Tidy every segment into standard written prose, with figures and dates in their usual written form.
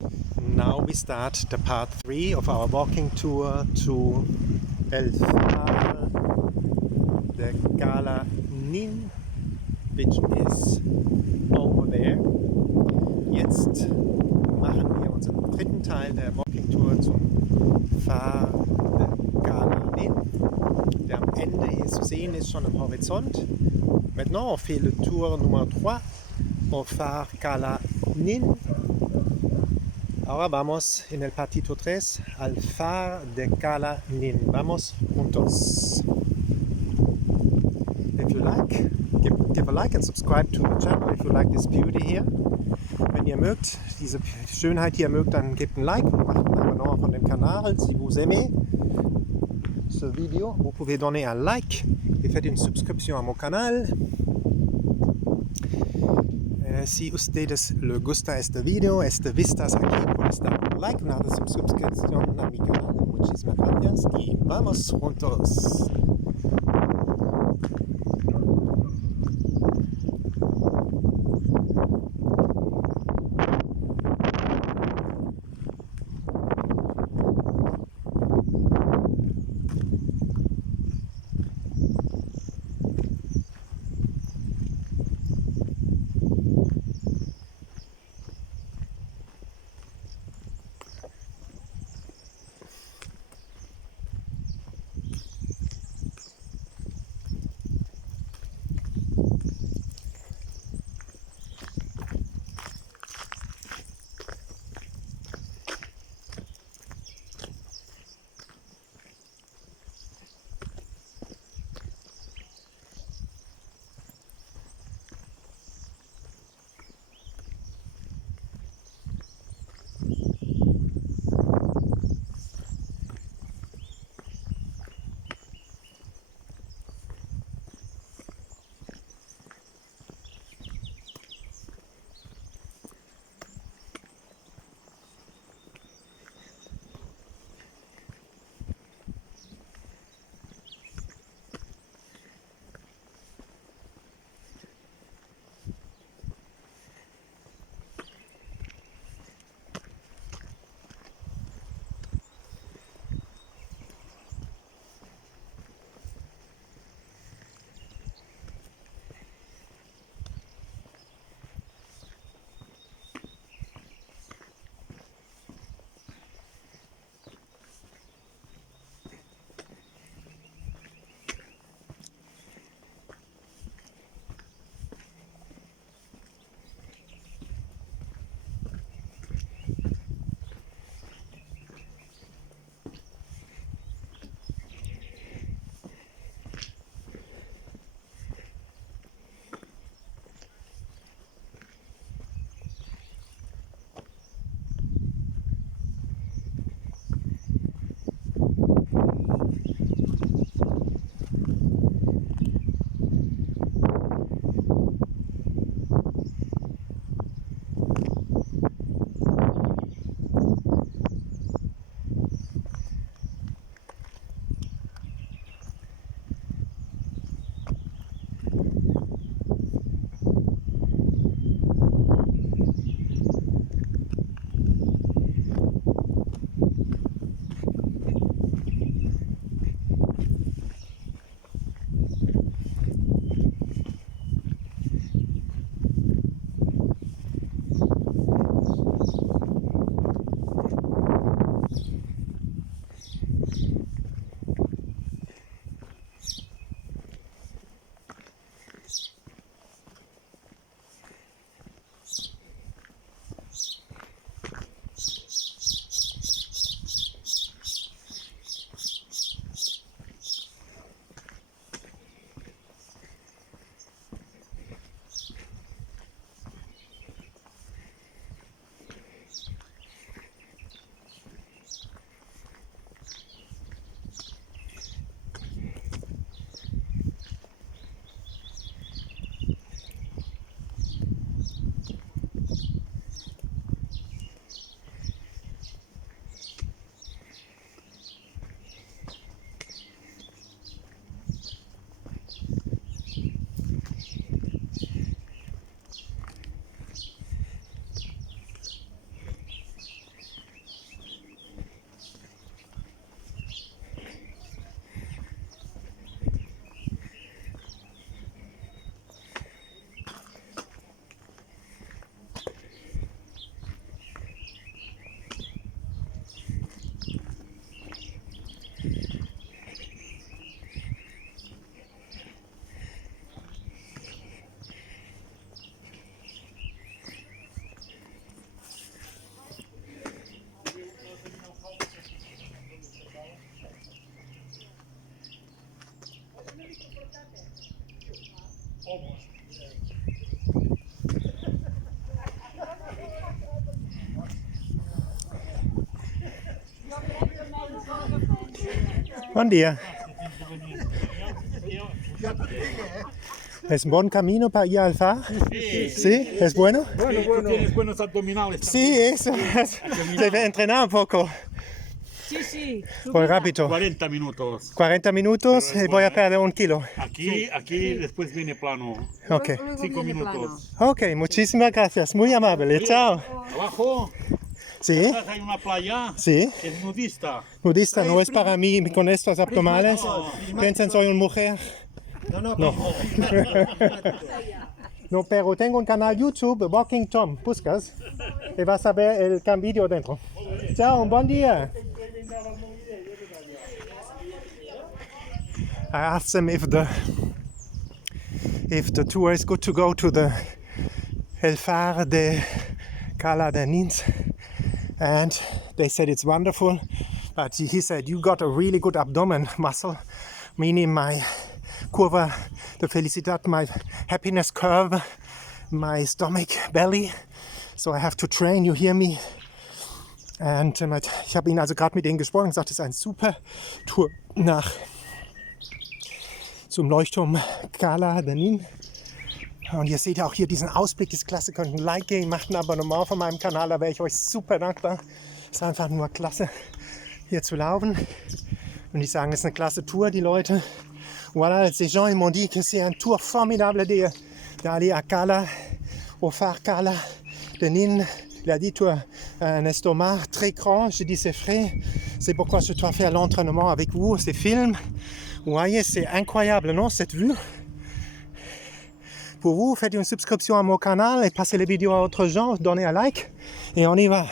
Now we start the part 3 of our walking tour to El Far de Cala, which is over there. Jetzt machen wir unseren dritten Teil der Walking Tour zum Far de Cala, der am Ende zu sehen ist, schon am Horizont. Maintenant on fait le tour numéro 3 au Far Cala. Ahora vamos en el partito 3 al Far de Cala. Vamos juntos. If you like, give a like and subscribe to the channel if you like this beauty here. Wenn ihr mögt, diese Schönheit hier mögt, dann gebt ein Like und macht un abonnement von dem Canal. Si vous aimez ce vidéo, vous pouvez donner un like et faites une subscription à mon canal. Si ustedes le gusta este video, vistas aquí, puedes dar un like, una suscripción a mi canal. Muchísimas gracias y vamos juntos. Buen día. ¿Es buen camino para ir al far? Sí. ¿Es bueno? Bueno. Tienes buenos abdominales. Sí, eso. Debe entrenar un poco. Sí. Voy rápido. 40 minutos. 40 minutos y voy a perder 1 kilo. Aquí después viene plano. Ok. 5 minutos. Ok, muchísimas gracias. Muy amable. Chao. Abajo Sí, hay una playa sí. que es nudista. Nudista no es para mí con estos abdominales. Piensan soy una mujer. No. No, pero tengo un canal YouTube, Walking Tom. Buscas y vas a ver el vídeo dentro. Chao, un buen día. I asked them if the tour is good to go to the El Far de Cala de Nans, and they said it's wonderful, but he said you got a really good abdomen muscle, meaning my curva de felicidad, my happiness curve, my stomach belly, so I have to train, you hear me? And ich habe ihn also gerade mit denen gesprochen und gesagt, es ist eine super Tour zum Leuchtturm Cala de Nans. Und ihr seht ja auch hier diesen Ausblick, ist klasse, könnt ein Like geben, macht ein Abonnement von meinem Kanal, da wäre ich euch super dankbar. Es ist einfach nur klasse, hier zu laufen. Und ich sage, es ist eine klasse Tour, die Leute. Voilà, ces gens ils m'ont dit que c'est un tour formidable d'aller à Cala, au phare Cala de Nans. Il a dit, tu as un estomac très grand. Je dis, c'est frais. C'est pourquoi je dois faire l'entraînement avec vous, ces films. Vous voyez, c'est incroyable, non, cette vue? Pour vous, faites une subscription à mon canal et passez les vidéos à d'autres gens, donnez un like et on y va.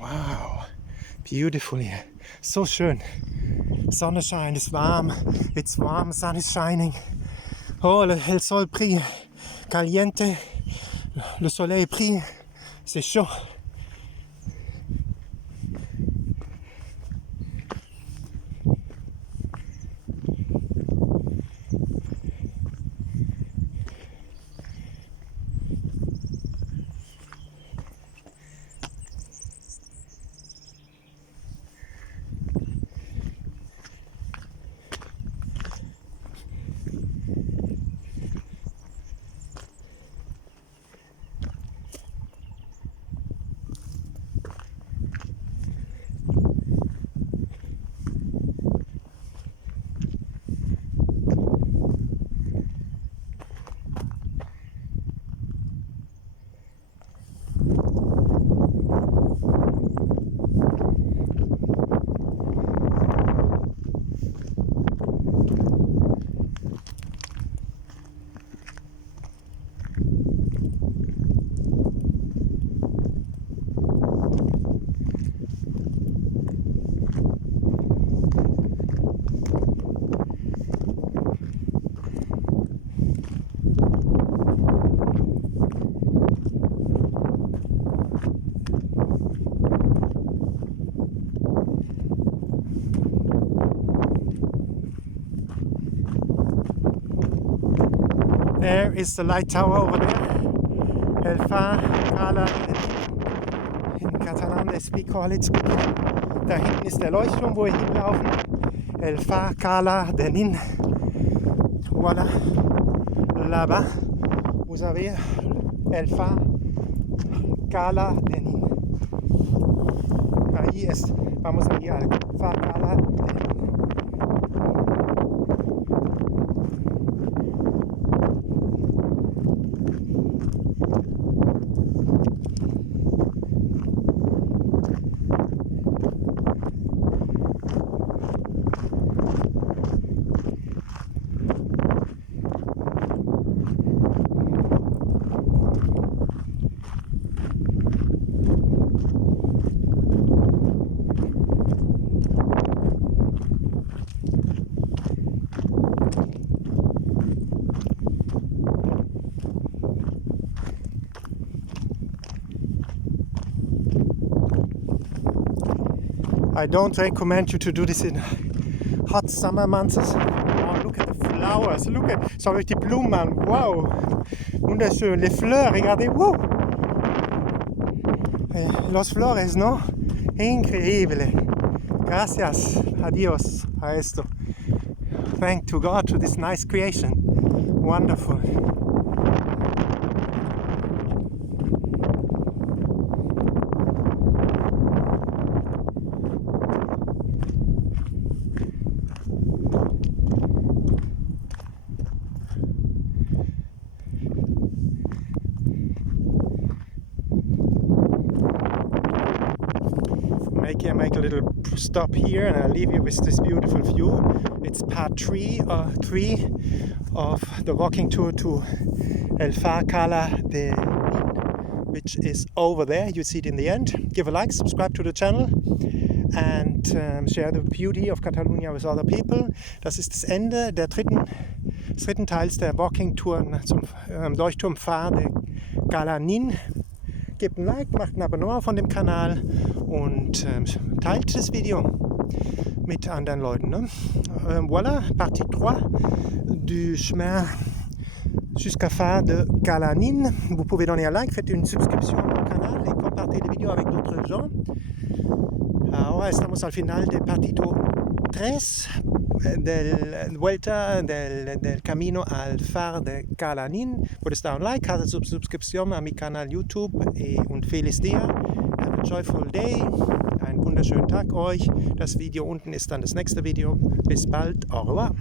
Wow, beautiful here. So schön. Sonnenschein ist warm. It's warm, sun is shining. Oh, el sol brille. Caliente. Le soleil brille. C'est chaud. There is the light tower over there. El Far Cala. In Catalan they speak call it. Da hinten ist der Leuchtturm, wo wir hinlaufen. El Far Cala de Nans. Voilà. Là-bas, vous avez El Far Cala de Nans. Ahí es. Vamos a ir al Far Cala de Nans. I don't recommend you to do this in hot summer months, flowers. Look at, sorry, die Blumen, wow. Wunderschön. Les fleurs, regardez, wow. Los flores, ¿no? Increíble. Gracias a Dios a esto. Thank to God to this nice creation. Wonderful. Make a little stop here and I'll leave you with this beautiful view. It's part 3 of the walking tour to El Far Cala de Nin, which is over there. You see it in the end. Give a like, subscribe to the channel and share the beauty of Catalonia with other people. Das ist das Ende des dritten Teils der Walking Tour zum Leuchtturm Far de Cala Nin. Gebt ein Like, macht ein Abonnement von dem Kanal und teilt das Video mit anderen Leuten. Ne? Voilà, partie 3 du chemin jusqu'à Far de Cala Nin. Vous pouvez donner un like, faites une subscription à mon canal et compartez les vidéos avec d'autres gens. Ahora estamos al final del partito 3 del vuelta del camino al Far de Cala Nin. Puedes dar un like, haz suscripción a mi canal YouTube und feliz Día. Have a joyful day. Einen wunderschönen Tag euch. Das Video unten ist dann das nächste Video. Bis bald. Au revoir.